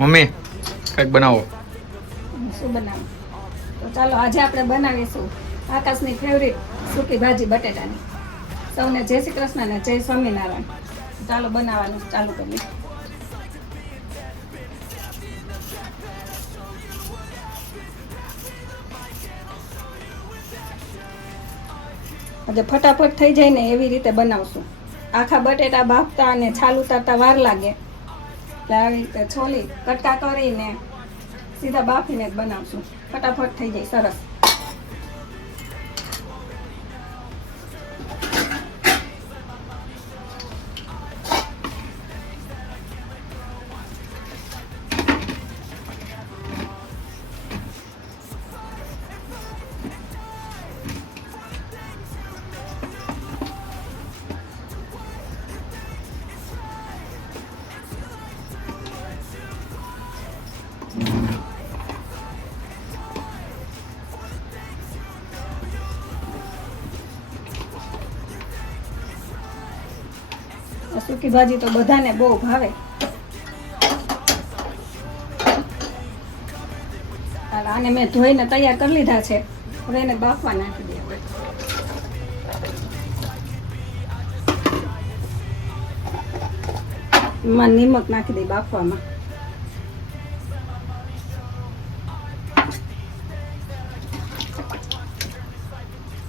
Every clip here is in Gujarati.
મમ્મી, કંઈક બનાવો. શું બનાવું? ચાલો, આજે આપણે બનાવીશું આકાશની ફેવરિટ સૂકી ભાજી બટેટાની. સૌને જય શ્રી કૃષ્ણ અને જય સ્વામિનારાયણ. ચાલો, બનાવવાનું ચાલુ કરીએ. આજે ફટાફટ થઈ જાય ને એવી રીતે બનાવશું. આખા બટેટા બાફતા અને છાલ ઉતારતા વાર લાગે. એટલે આવી રીતે છોલી કટકા કરીને સીધા બાફીને જ બનાવશું. ફટાફટ થઈ જાય સરસ. સૂકી ભાજી તો બધાને બહુ ભાવે. આને મેં ધોઈને તૈયાર કરી લીધા છે. હવે એને બાફવા નાખી દે એમાં નિમક નાખી દઈ બાફવામાં.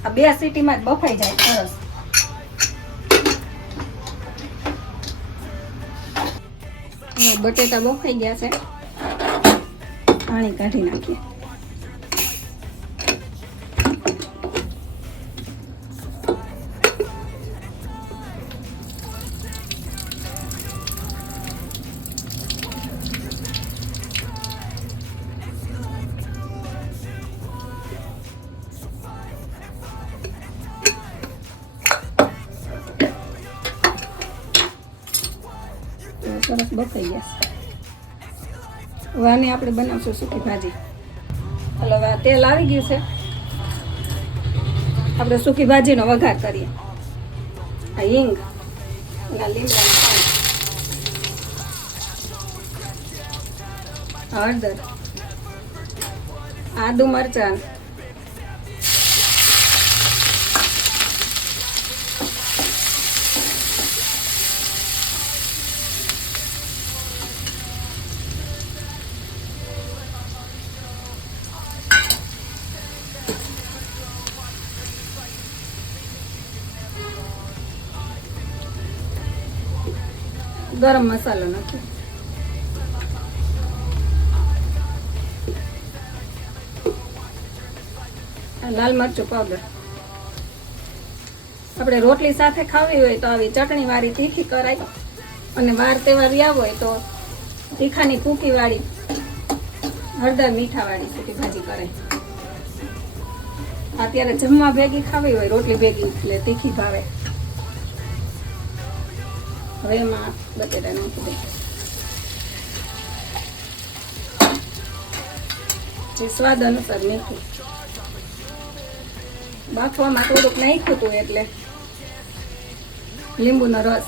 આ બે સિટીમાં જ બફાઈ જાય સરસ. બટેટા બફાઈ ગયા છે. પાણી કાઢી નાખીએ. સરસ બફાઈ ગયા. છે આપણે બનાવશું સૂકી ભાજી. એટલે હવે તેલ આવી ગયું છે. આપણે સૂકી ભાજીનો વઘાર કરીએ. આ હિંગ અને આ લીમડાનું હળદર, આદુ મરચાં ગરમ મસાલો નાખ્યો લાલ મરચું પાવડર આપણે રોટલી સાથે ખાવી હોય તો આવી ચટણી વાળી તીખી કરાય. અને વાર તહેવાર રહ્યા હોય તો તીખાની કૂકી વાળી, હળદર મીઠા વાળી સૂકી ભાજી કરાય. અત્યારે જમવા ભેગી ખાવી હોય, રોટલી ભેગી એટલે તીખી ભાવે. હવે એમાં બટેટા નાખી દે. જે સ્વાદ અનુસાર મીઠું બાફવામાં થોડુંક નાખ્યું હતું એટલે લીંબુનો રસ.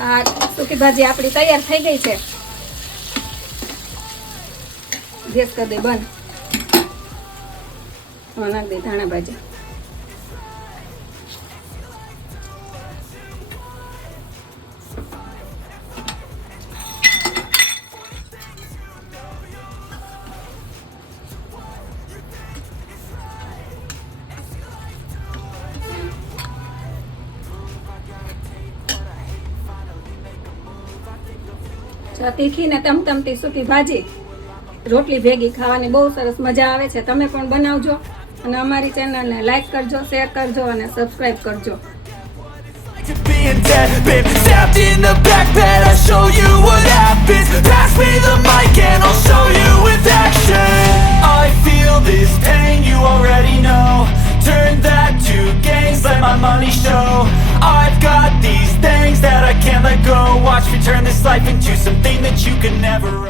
આ સૂકી ભાજી આપણી તૈયાર થઈ ગઈ છે. ગેસ કરી દે, બંધ. નાખી દે ધાણા ભાજી. તીખી ને તમતમતી સૂકી ભાજી રોટલી ભેગી ખાવાની બહુ સરસ મજા આવે છે. તમે પણ બનાવજો અને અમારી ચેનલને લાઈક કરજો શેર કરજો અને સબસ્ક્રાઈબ કરજો. I feel this pain, you already know. Turn this life into something that you can never own